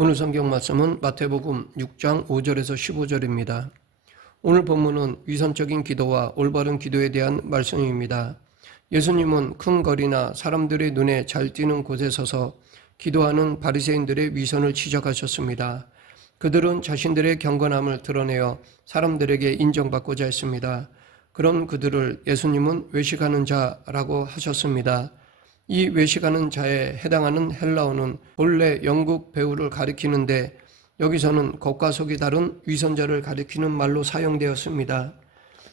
오늘 성경 말씀은 마태복음 6장 5절에서 15절입니다. 오늘 본문은 위선적인 기도와 올바른 기도에 대한 말씀입니다. 예수님은 큰 거리나 사람들의 눈에 잘 띄는 곳에 서서 기도하는 바리새인들의 위선을 지적하셨습니다. 그들은 자신들의 경건함을 드러내어 사람들에게 인정받고자 했습니다. 그런 그들을 예수님은 외식하는 자라고 하셨습니다. 이 외식하는 자에 해당하는 헬라어는 본래 영국 배우를 가리키는데 여기서는 겉과 속이 다른 위선자를 가리키는 말로 사용되었습니다.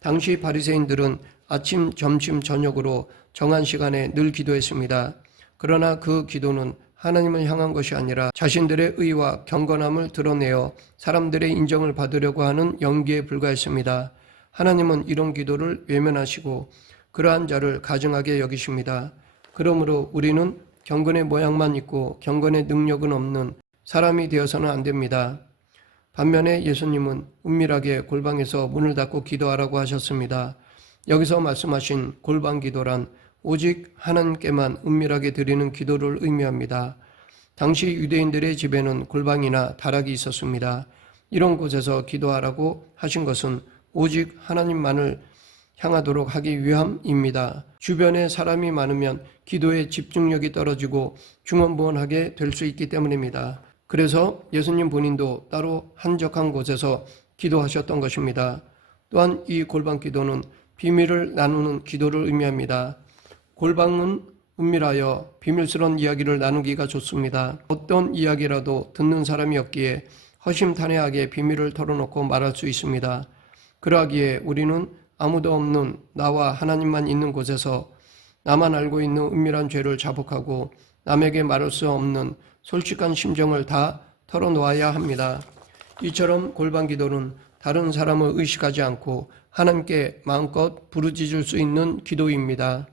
당시 바리새인들은 아침, 점심, 저녁으로 정한 시간에 늘 기도했습니다. 그러나 그 기도는 하나님을 향한 것이 아니라 자신들의 의와 경건함을 드러내어 사람들의 인정을 받으려고 하는 연기에 불과했습니다. 하나님은 이런 기도를 외면하시고 그러한 자를 가증하게 여기십니다. 그러므로 우리는 경건의 모양만 있고 경건의 능력은 없는 사람이 되어서는 안 됩니다. 반면에 예수님은 은밀하게 골방에서 문을 닫고 기도하라고 하셨습니다. 여기서 말씀하신 골방 기도란 오직 하나님께만 은밀하게 드리는 기도를 의미합니다. 당시 유대인들의 집에는 골방이나 다락이 있었습니다. 이런 곳에서 기도하라고 하신 것은 오직 하나님만을 향하도록 하기 위함입니다. 주변에 사람이 많으면 기도의 집중력이 떨어지고 중언부언하게 될 수 있기 때문입니다. 그래서 예수님 본인도 따로 한적한 곳에서 기도하셨던 것입니다. 또한 이 골방 기도는 비밀을 나누는 기도를 의미합니다. 골방은 은밀하여 비밀스러운 이야기를 나누기가 좋습니다. 어떤 이야기라도 듣는 사람이 없기에 허심탄회하게 비밀을 털어놓고 말할 수 있습니다. 그러하기에 우리는 아무도 없는 나와 하나님만 있는 곳에서 나만 알고 있는 은밀한 죄를 자복하고 남에게 말할 수 없는 솔직한 심정을 다 털어놓아야 합니다. 이처럼 골방 기도는 다른 사람을 의식하지 않고 하나님께 마음껏 부르짖을 수 있는 기도입니다.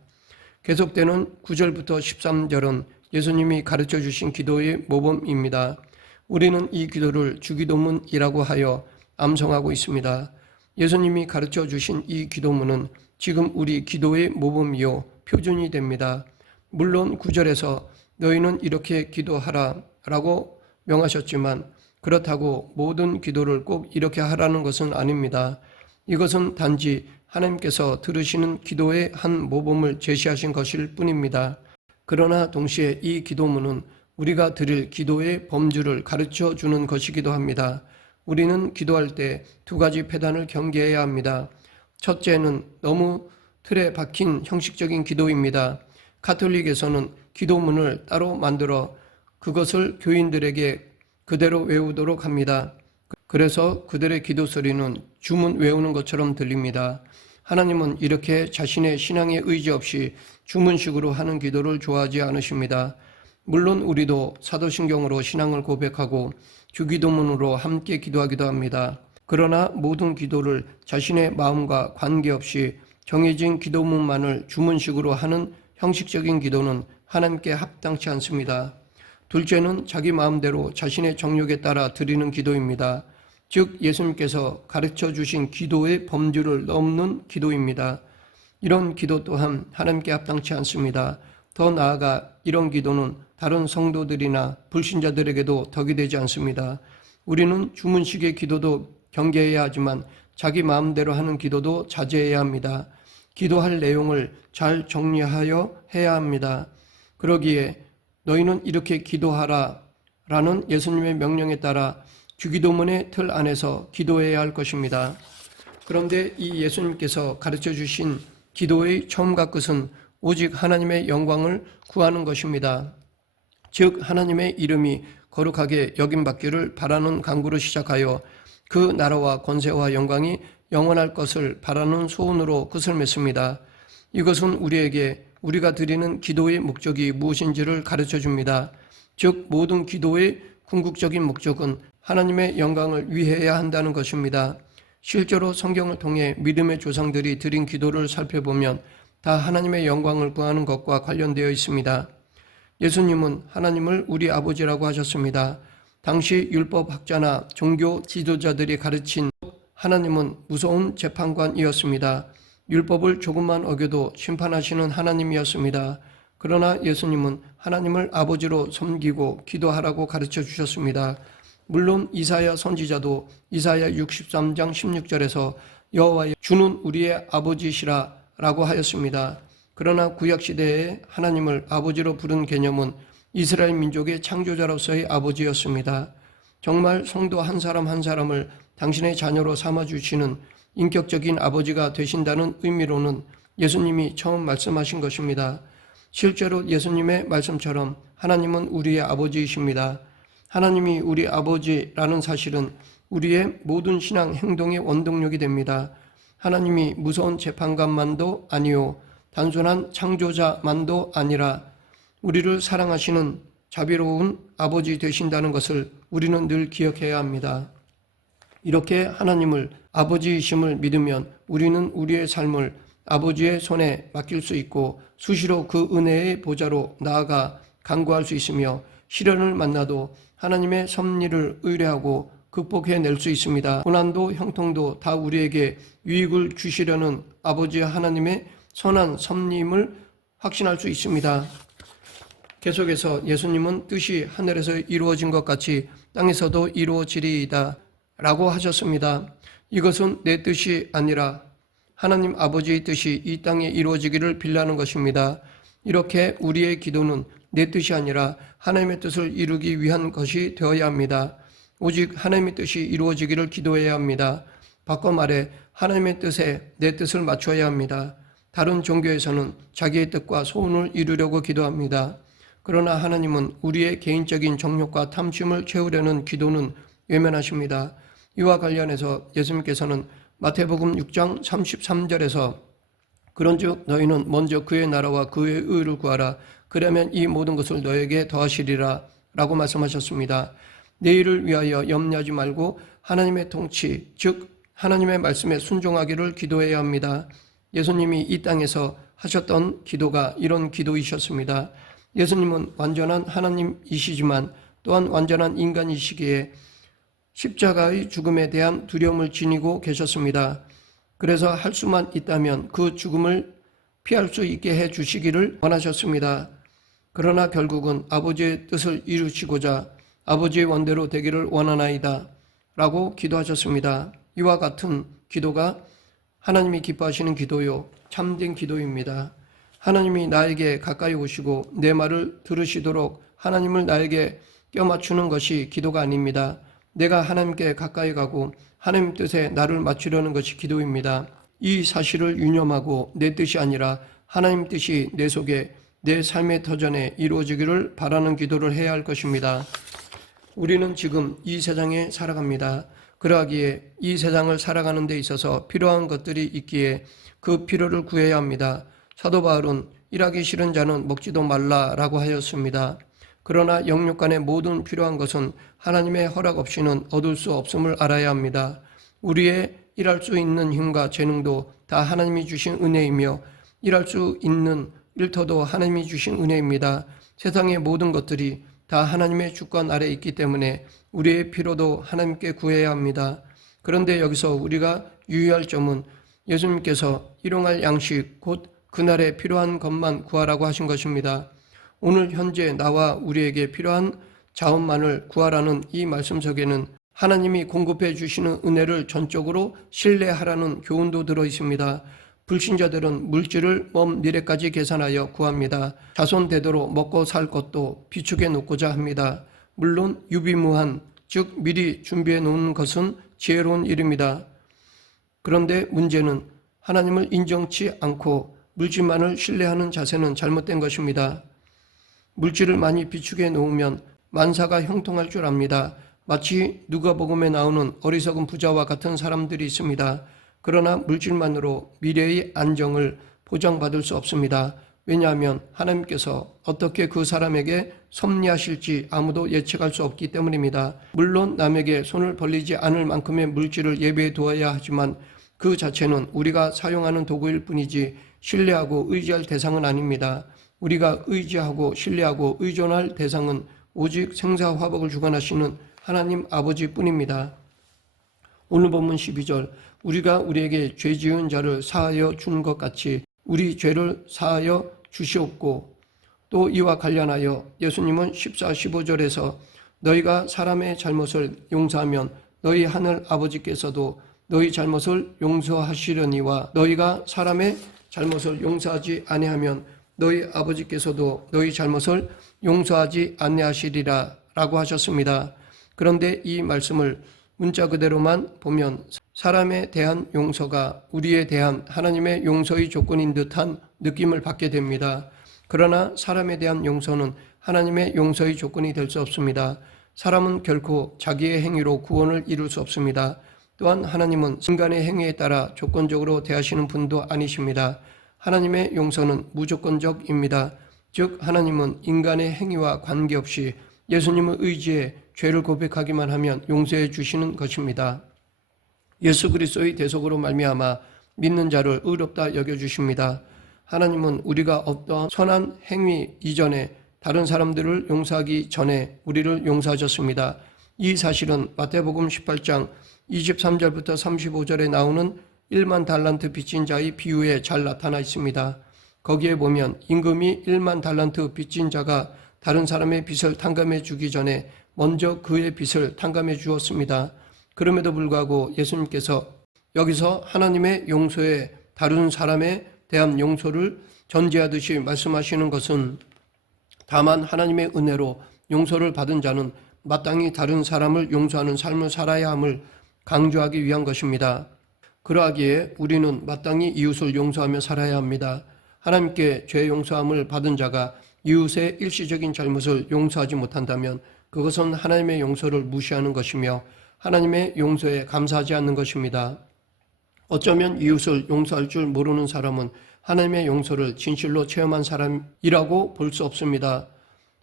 계속되는 9절부터 13절은 예수님이 가르쳐 주신 기도의 모범입니다. 우리는 이 기도를 주기도문이라고 하여 암송하고 있습니다. 예수님이 가르쳐 주신 이 기도문은 지금 우리 기도의 모범이요 표준이 됩니다. 물론 9절에서 너희는 이렇게 기도하라 라고 명하셨지만 그렇다고 모든 기도를 꼭 이렇게 하라는 것은 아닙니다. 이것은 단지 하나님께서 들으시는 기도의 한 모범을 제시하신 것일 뿐입니다. 그러나 동시에 이 기도문은 우리가 드릴 기도의 범주를 가르쳐 주는 것이기도 합니다. 우리는 기도할 때 두 가지 패단을 경계해야 합니다. 첫째는 너무 틀에 박힌 형식적인 기도입니다. 가톨릭에서는 기도문을 따로 만들어 그것을 교인들에게 그대로 외우도록 합니다. 그래서 그들의 기도 소리는 주문 외우는 것처럼 들립니다. 하나님은 이렇게 자신의 신앙에 의지 없이 주문식으로 하는 기도를 좋아하지 않으십니다. 물론 우리도 사도신경으로 신앙을 고백하고 주기도문으로 함께 기도하기도 합니다. 그러나 모든 기도를 자신의 마음과 관계없이 정해진 기도문만을 주문식으로 하는 형식적인 기도는 하나님께 합당치 않습니다. 둘째는 자기 마음대로 자신의 정욕에 따라 드리는 기도입니다. 즉 예수님께서 가르쳐 주신 기도의 범주를 넘는 기도입니다. 이런 기도 또한 하나님께 합당치 않습니다. 더 나아가 이런 기도는 다른 성도들이나 불신자들에게도 덕이 되지 않습니다. 우리는 주문식의 기도도 경계해야 하지만 자기 마음대로 하는 기도도 자제해야 합니다. 기도할 내용을 잘 정리하여 해야 합니다. 그러기에 너희는 이렇게 기도하라 라는 예수님의 명령에 따라 주기도문의 틀 안에서 기도해야 할 것입니다. 그런데 이 예수님께서 가르쳐 주신 기도의 처음과 끝은 오직 하나님의 영광을 구하는 것입니다. 즉 하나님의 이름이 거룩하게 여김받기를 바라는 간구로 시작하여 그 나라와 권세와 영광이 영원할 것을 바라는 소원으로 끝을 맺습니다. 이것은 우리에게 우리가 드리는 기도의 목적이 무엇인지를 가르쳐 줍니다. 즉 모든 기도의 궁극적인 목적은 하나님의 영광을 위해야 한다는 것입니다. 실제로 성경을 통해 믿음의 조상들이 드린 기도를 살펴보면 다 하나님의 영광을 구하는 것과 관련되어 있습니다. 예수님은 하나님을 우리 아버지라고 하셨습니다. 당시 율법학자나 종교 지도자들이 가르친 하나님은 무서운 재판관이었습니다. 율법을 조금만 어겨도 심판하시는 하나님이었습니다. 그러나 예수님은 하나님을 아버지로 섬기고 기도하라고 가르쳐 주셨습니다. 물론 이사야 선지자도 이사야 63장 16절에서 여호와여 주는 우리의 아버지시라 라고 하였습니다. 그러나 구약시대에 하나님을 아버지로 부른 개념은 이스라엘 민족의 창조자로서의 아버지였습니다. 정말 성도 한 사람 한 사람을 당신의 자녀로 삼아주시는 인격적인 아버지가 되신다는 의미로는 예수님이 처음 말씀하신 것입니다. 실제로 예수님의 말씀처럼 하나님은 우리의 아버지이십니다. 하나님이 우리 아버지라는 사실은 우리의 모든 신앙 행동의 원동력이 됩니다. 하나님이 무서운 재판관만도 아니요 단순한 창조자만도 아니라 우리를 사랑하시는 자비로운 아버지 되신다는 것을 우리는 늘 기억해야 합니다. 이렇게 하나님을 아버지이심을 믿으면 우리는 우리의 삶을 아버지의 손에 맡길 수 있고 수시로 그 은혜의 보좌로 나아가 간구할 수 있으며 시련을 만나도 하나님의 섭리를 의뢰하고 극복해낼 수 있습니다. 고난도 형통도 다 우리에게 유익을 주시려는 아버지 하나님의 선한 섭리임을 확신할 수 있습니다. 계속해서 예수님은 뜻이 하늘에서 이루어진 것 같이 땅에서도 이루어지리이다 라고 하셨습니다. 이것은 내 뜻이 아니라 하나님 아버지의 뜻이 이 땅에 이루어지기를 빌라는 것입니다. 이렇게 우리의 기도는 내 뜻이 아니라 하나님의 뜻을 이루기 위한 것이 되어야 합니다. 오직 하나님의 뜻이 이루어지기를 기도해야 합니다. 바꿔 말해 하나님의 뜻에 내 뜻을 맞춰야 합니다. 다른 종교에서는 자기의 뜻과 소원을 이루려고 기도합니다. 그러나 하나님은 우리의 개인적인 정욕과 탐심을 채우려는 기도는 외면하십니다. 이와 관련해서 예수님께서는 마태복음 6장 33절에서 그런즉 너희는 먼저 그의 나라와 그의 의를 구하라. 그러면 이 모든 것을 너에게 더하시리라 라고 말씀하셨습니다. 내일을 위하여 염려하지 말고 하나님의 통치, 즉 하나님의 말씀에 순종하기를 기도해야 합니다. 예수님이 이 땅에서 하셨던 기도가 이런 기도이셨습니다. 예수님은 완전한 하나님이시지만 또한 완전한 인간이시기에 십자가의 죽음에 대한 두려움을 지니고 계셨습니다. 그래서 할 수만 있다면 그 죽음을 피할 수 있게 해 주시기를 원하셨습니다. 그러나 결국은 아버지의 뜻을 이루시고자 아버지의 원대로 되기를 원하나이다 라고 기도하셨습니다. 이와 같은 기도가 하나님이 기뻐하시는 기도요 참된 기도입니다. 하나님이 나에게 가까이 오시고 내 말을 들으시도록 하나님을 나에게 껴맞추는 것이 기도가 아닙니다. 내가 하나님께 가까이 가고 하나님 뜻에 나를 맞추려는 것이 기도입니다. 이 사실을 유념하고 내 뜻이 아니라 하나님 뜻이 내 속에 내 삶의 터전에 이루어지기를 바라는 기도를 해야 할 것입니다. 우리는 지금 이 세상에 살아갑니다. 그러하기에 이 세상을 살아가는 데 있어서 필요한 것들이 있기에 그 필요를 구해야 합니다. 사도 바울은 일하기 싫은 자는 먹지도 말라라고 하였습니다. 그러나 영육 간의 모든 필요한 것은 하나님의 허락 없이는 얻을 수 없음을 알아야 합니다. 우리의 일할 수 있는 힘과 재능도 다 하나님이 주신 은혜이며 일할 수 있는 일터도 하나님이 주신 은혜입니다. 세상의 모든 것들이 다 하나님의 주권 아래 있기 때문에 우리의 필요도 하나님께 구해야 합니다. 그런데 여기서 우리가 유의할 점은 예수님께서 일용할 양식 곧 그날에 필요한 것만 구하라고 하신 것입니다. 오늘 현재 나와 우리에게 필요한 자원만을 구하라는 이 말씀 속에는 하나님이 공급해 주시는 은혜를 전적으로 신뢰하라는 교훈도 들어 있습니다. 불신자들은 물질을 먼 미래까지 계산하여 구합니다. 자손 대대로 먹고 살 것도 비축해 놓고자 합니다. 물론 유비무한, 즉 미리 준비해 놓는 것은 지혜로운 일입니다. 그런데 문제는 하나님을 인정치 않고 물질만을 신뢰하는 자세는 잘못된 것입니다. 물질을 많이 비축해 놓으면 만사가 형통할 줄 압니다. 마치 누가복음에 나오는 어리석은 부자와 같은 사람들이 있습니다. 그러나 물질만으로 미래의 안정을 보장받을 수 없습니다. 왜냐하면 하나님께서 어떻게 그 사람에게 섭리하실지 아무도 예측할 수 없기 때문입니다. 물론 남에게 손을 벌리지 않을 만큼의 물질을 예배해 두어야 하지만 그 자체는 우리가 사용하는 도구일 뿐이지 신뢰하고 의지할 대상은 아닙니다. 우리가 의지하고 신뢰하고 의존할 대상은 오직 생사화복을 주관하시는 하나님 아버지뿐입니다. 오늘 본문 12절 우리가 우리에게 죄 지은 자를 사하여 준 것 같이 우리 죄를 사하여 주시옵고 또 이와 관련하여 예수님은 14, 15절에서 너희가 사람의 잘못을 용서하면 너희 하늘 아버지께서도 너희 잘못을 용서하시려니와 너희가 사람의 잘못을 용서하지 아니하면 너희 아버지께서도 너희 잘못을 용서하지 아니하시리라 라고 하셨습니다. 그런데 이 말씀을 문자 그대로만 보면 사람에 대한 용서가 우리에 대한 하나님의 용서의 조건인 듯한 느낌을 받게 됩니다. 그러나 사람에 대한 용서는 하나님의 용서의 조건이 될 수 없습니다. 사람은 결코 자기의 행위로 구원을 이룰 수 없습니다. 또한 하나님은 인간의 행위에 따라 조건적으로 대하시는 분도 아니십니다. 하나님의 용서는 무조건적입니다. 즉 하나님은 인간의 행위와 관계없이 예수님의 의지에 죄를 고백하기만 하면 용서해 주시는 것입니다. 예수 그리스도의 대속으로 말미암아 믿는 자를 의롭다 여겨주십니다. 하나님은 우리가 어떠한 선한 행위 이전에 다른 사람들을 용서하기 전에 우리를 용서하셨습니다. 이 사실은 마태복음 18장 23절부터 35절에 나오는 1만 달란트 빚진 자의 비유에 잘 나타나 있습니다. 거기에 보면 임금이 1만 달란트 빚진 자가 다른 사람의 빚을 탕감해 주기 전에 먼저 그의 빚을 탕감해 주었습니다. 그럼에도 불구하고 예수님께서 여기서 하나님의 용서에 다른 사람에 대한 용서를 전제하듯이 말씀하시는 것은 다만 하나님의 은혜로 용서를 받은 자는 마땅히 다른 사람을 용서하는 삶을 살아야 함을 강조하기 위한 것입니다. 그러하기에 우리는 마땅히 이웃을 용서하며 살아야 합니다. 하나님께 죄 용서함을 받은 자가 이웃의 일시적인 잘못을 용서하지 못한다면 그것은 하나님의 용서를 무시하는 것이며 하나님의 용서에 감사하지 않는 것입니다. 어쩌면 이웃을 용서할 줄 모르는 사람은 하나님의 용서를 진실로 체험한 사람이라고 볼 수 없습니다.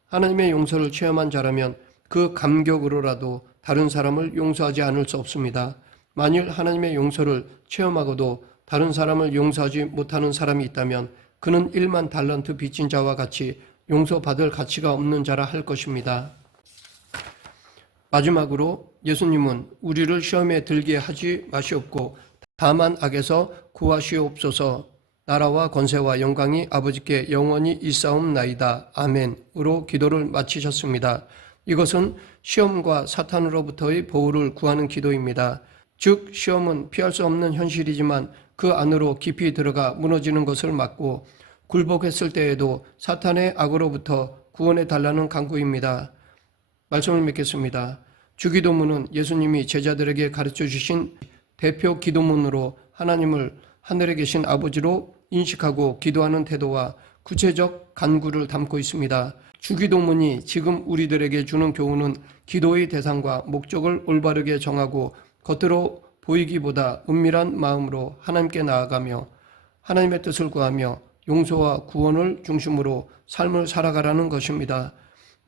하나님의 용서를 체험한 자라면 그 감격으로라도 다른 사람을 용서하지 않을 수 없습니다. 만일 하나님의 용서를 체험하고도 다른 사람을 용서하지 못하는 사람이 있다면 그는 1만 달란트 빚진 자와 같이 용서받을 가치가 없는 자라 할 것입니다. 마지막으로 예수님은 우리를 시험에 들게 하지 마시옵고 다만 악에서 구하시옵소서. 나라와 권세와 영광이 아버지께 영원히 있사옵나이다. 아멘으로 기도를 마치셨습니다. 이것은 시험과 사탄으로부터의 보호를 구하는 기도입니다. 즉 시험은 피할 수 없는 현실이지만 그 안으로 깊이 들어가 무너지는 것을 막고 굴복했을 때에도 사탄의 악으로부터 구원해 달라는 간구입니다. 말씀을 맺겠습니다. 주기도문은 예수님이 제자들에게 가르쳐 주신 대표 기도문으로 하나님을 하늘에 계신 아버지로 인식하고 기도하는 태도와 구체적 간구를 담고 있습니다. 주기도문이 지금 우리들에게 주는 교훈은 기도의 대상과 목적을 올바르게 정하고 겉으로 보이기보다 은밀한 마음으로 하나님께 나아가며 하나님의 뜻을 구하며 용서와 구원을 중심으로 삶을 살아가라는 것입니다.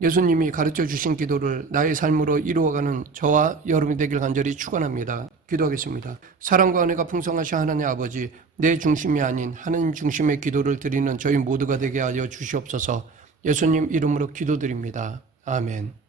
예수님이 가르쳐 주신 기도를 나의 삶으로 이루어가는 저와 여러분이 되길 간절히 축원합니다. 기도하겠습니다. 사랑과 은혜가 풍성하신 하나님 아버지, 내 중심이 아닌 하나님 중심의 기도를 드리는 저희 모두가 되게 하여 주시옵소서. 예수님 이름으로 기도드립니다. 아멘.